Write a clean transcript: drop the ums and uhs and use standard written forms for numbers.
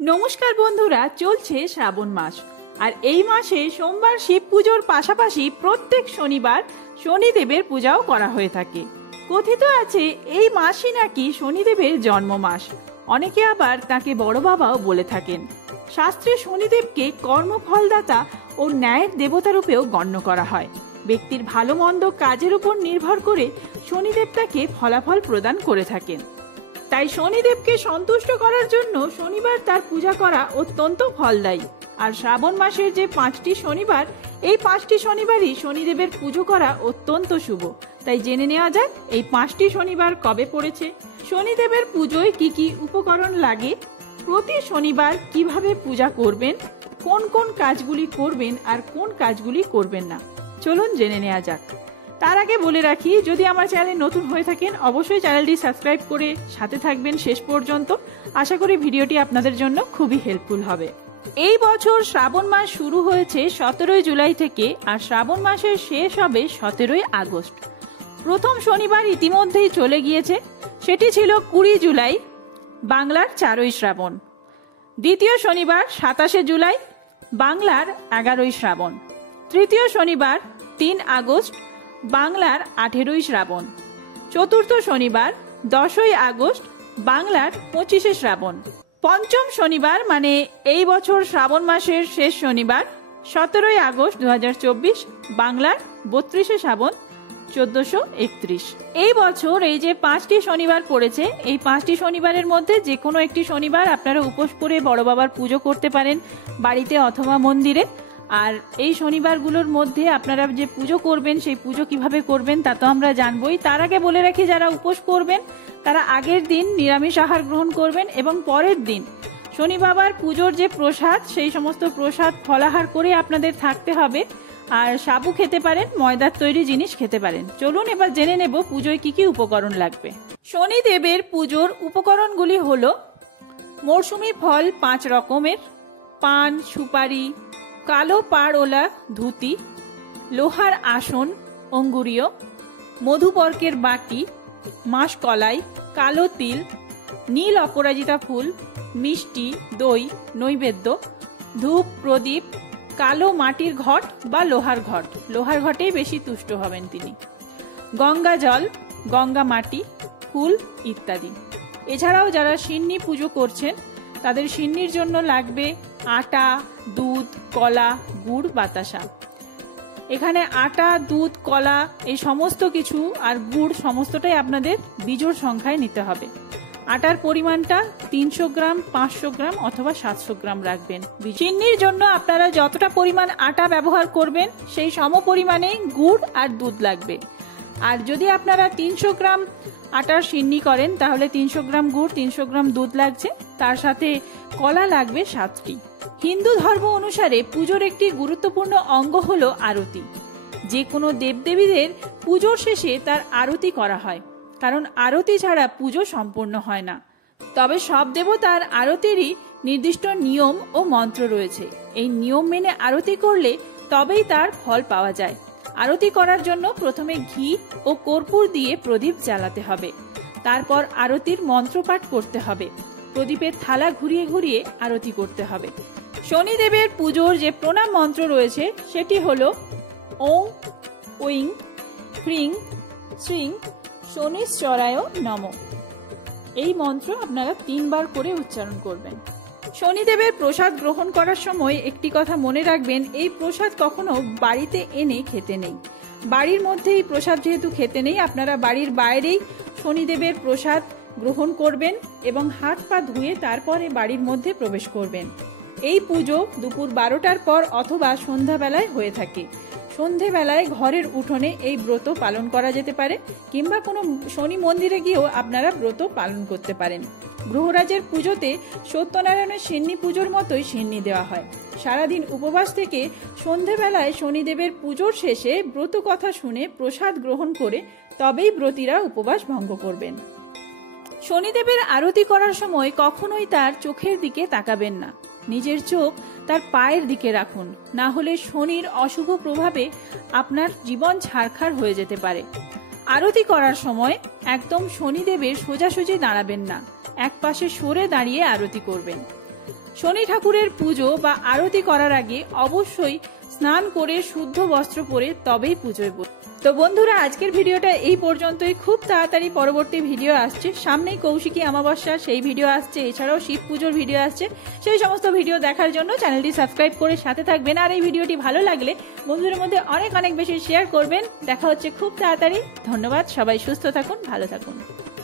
নমস্কার বন্ধুরা, চলছে শ্রাবণ মাস। আর এই মাসে সোমবার শিব পুজোর পাশাপাশি প্রত্যেক শনিবার শনিদেবের পূজাও করা হয়ে থাকে। কথিত আছে এই মাসই নাকি শনিদেবের জন্ম মাস। অনেকে আবার তাকে বড় বাবাও বলে থাকেন। শাস্ত্রে শনিদেবকে কর্মফলদাতা ও ন্যায়ের দেবতা রূপেও গণ্য করা হয়। ব্যক্তির ভালো মন্দ কাজের উপর নির্ভর করে শনিদেব তাকে ফলাফল প্রদান করে থাকেন। তাই শনিদেবকে সন্তুষ্ট করার জন্য শনিবার তার পূজা করা অত্যন্ত ফলদায়ী। আর শ্রাবণ মাসের যে 5টি শনিবার, এই 5টি শনিবারই শনিদেবের পুজো করা অত্যন্ত শুভ। তাই জেনে নেওয়া যাক এই 5টি শনিবার কবে পড়েছে, শনিদেবের পুজোয় কি কি উপকরণ লাগে, প্রতি শনিবার কিভাবে পূজা করবেন, কোন কোন কাজগুলি করবেন আর কোন কাজগুলি করবেন না। চলুন জেনে নেওয়া যাক। তার আগে বলে রাখি, যদি আমার চ্যানেলে নতুন হয়ে থাকেন অবশ্যই চ্যানেলটি সাবস্ক্রাইব করে সাথে থাকবেন শেষ পর্যন্ত। আশা করি ভিডিওটি আপনাদের জন্য খুবই হেল্পফুল হবে। এই বছর শ্রাবণ মাস শুরু হয়েছে 17 জুলাই থেকে আর শ্রাবণ মাসের শেষ হবে 17 আগস্ট। প্রথম শনিবার ইতিমধ্যেই চলে গিয়েছে, সেটি ছিল 20 জুলাই, বাংলার 4ই শ্রাবণ। দ্বিতীয় শনিবার 27 জুলাই, বাংলার 11ই শ্রাবণ। তৃতীয় শনিবার 3 আগস্ট, বাংলার 18ই শ্রাবণ। চতুর্থ শনিবার 10ই আগস্ট, বাংলার 25শে শ্রাবণ। পঞ্চম শনিবার মানে এই বছর শ্রাবণ মাসের শেষ শনিবার 17ই আগস্ট 2024, বাংলার 32শে শ্রাবণ 1431। এই বছর এই যে 5টি শনিবার পড়েছে, এই 5টি শনিবারের মধ্যে যে কোনো একটি শনিবার আপনারা উপোস করে বড় বাবার পুজো করতে পারেন বাড়িতে অথবা মন্দিরে। আর এই শনিবারগুলোর মধ্যে আপনারা যে পুজো করবেন সেই পুজো কিভাবে করবেন তা তো আমরা জানবই। তার আগে বলে রাখি, যারা উপোস করবেন তারা আগের দিন নিরামিষ আহার গ্রহণ করবেন এবং পরের দিন শনি বাবার পুজোর যে প্রসাদ সেই সমস্ত প্রসাদ ফলাহার করে আপনাদের থাকতে হবে। আর সাবু খেতে পারেন, ময়দার তৈরি জিনিস খেতে পারেন। চলুন এবার জেনে নেব পুজোয় কি কি উপকরণ লাগবে। শনিদেবের পুজোর উপকরণগুলি হলো মরশুমি ফল 5 রকমের, পান, সুপারি, কালো পাড়ওয়ালা ধুতি, লোহার আসন অঙ্গুরীয়, মধুপর্কের বাটি, মাসকলাই, কালো তিল, নীল অপরাজিতা ফুল, মিষ্টি, দই, নৈবেদ্য, ধূপ, প্রদীপ, কালো মাটির ঘট বা লোহার ঘট, লোহার ঘটেই বেশি তুষ্ট হবেন তিনি, গঙ্গা জল, গঙ্গা মাটি, ফুল ইত্যাদি। এছাড়াও যারা সিন্নি পুজো করছেন তাদের সিন্নির জন্য লাগবে আটা, দুধ, কলা, গুড়, বাতাসা। এখানে আটা, দুধ, কলা এই সমস্ত কিছু আর গুড় সমস্তটাই আপনাদের বিজোড় সংখ্যায় নিতে হবে। আটার পরিমাণটা 300 গ্রাম, 500 গ্রাম অথবা 700 গ্রাম রাখবেন। সিন্নির জন্য আপনারা যতটা পরিমাণ আটা ব্যবহার করবেন সেই সম পরিমাণে গুড় আর দুধ লাগবে। আর যদি আপনারা 300 গ্রাম আটার সিন্নি করেন তাহলে 300 গ্রাম গুড়, 300 গ্রাম দুধ লাগছে, তার সাথে কলা লাগবে 7টি। হিন্দু ধর্ম অনুসারে পুজোর একটি গুরুত্বপূর্ণ অঙ্গ হলো আরতি। যে কোনো দেবদেবীদের পুজোর শেষে তার আরতি করা হয়, কারণ আরতি ছাড়া পুজো সম্পূর্ণ হয় না। তবে সব দেবতার আরতিরই নির্দিষ্ট নিয়ম ও মন্ত্র রয়েছে। এই নিয়ম মেনে আরতি করলে তবেই তার ফল পাওয়া যায়। আরতি করার জন্য প্রথমে ঘি ও কর্পূর দিয়ে প্রদীপ জ্বালাতে হবে, তারপর আরতির মন্ত্রপাঠ করতে হবে, প্রদীপের থালা ঘুরিয়ে ঘুরিয়ে আরতি করতে হবে। শনিদেবের পুজোর যে প্রণাম মন্ত্র রয়েছে সেটি হলো ওং ঐং হ্রিং শ্রীং শনিশ্চরায় নমঃ। এই মন্ত্র আপনারা 3 বার করে উচ্চারণ করবেন। শনিদেবের প্রসাদ গ্রহণ করার সময় একটি কথা মনে রাখবেন, এই প্রসাদ কখনো বাড়িতে এনে খেতে নেই। বাড়ির মধ্যে এই প্রসাদ যেহেতু খেতে নেই, আপনারা বাড়ির বাইরেই শনিদেবের প্রসাদ গ্রহণ করবেন এবং হাত পা ধুয়ে তারপরে বাড়ির মধ্যে প্রবেশ করবেন। এই পুজো দুপুর 12টার পর অথবা সন্ধ্যাবেলায় হয়ে থাকে। সন্ধেবেলায় ঘরের উঠোনে এই ব্রত পালন করা যেতে পারে, কিংবা কোনো শনি মন্দিরে গিয়েও আপনারা ব্রত পালন করতে পারেন। গ্রহরাজের পুজোতে সত্যনারায়ণের সিন্নি পুজোর মতোই সিন্নি দেওয়া হয়। সারাদিন উপবাস থেকে সন্ধেবেলায় শনিদেবের পুজোর শেষে ব্রত কথা শুনে প্রসাদ গ্রহণ করে তবেই ব্রতীরা উপবাস ভঙ্গ করবেন। শনিদেবের আরতি করার সময় কখনোই তার চোখের দিকে তাকাবেন না, নিজের চোখ তার পায়ের দিকে রাখুন, না হলে শনির অশুভ প্রভাবে আপনার জীবন ছারখার হয়ে যেতে পারে। আরতি করার সময় একদম শনিদেবের সোজাসুজি দাঁড়াবেন না, এক পাশে সরে দাঁড়িয়ে আরতি করবেন। শনি ঠাকুরের পুজো বা আরতি করার আগে অবশ্যই স্নান করে শুদ্ধ বস্ত্র পরে তবেই পুজোয় বসুন। তো বন্ধুরা, আজকের ভিডিওটা এই পর্যন্তই। খুব তাড়াতাড়ি পরবর্তী ভিডিও আসছে, সামনেই কৌশিকী অমাবস্যা, সেই ভিডিও আসছে, এছাড়াও শিব পুজোর ভিডিও আসছে। সেই সমস্ত ভিডিও দেখার জন্য চ্যানেলটি সাবস্ক্রাইব করে সাথে থাকবেন। আর এই ভিডিওটি ভালো লাগলে বন্ধুদের মধ্যে অনেক অনেক বেশি শেয়ার করবেন। দেখা হচ্ছে খুব তাড়াতাড়ি। ধন্যবাদ, সবাই সুস্থ থাকুন, ভালো থাকুন।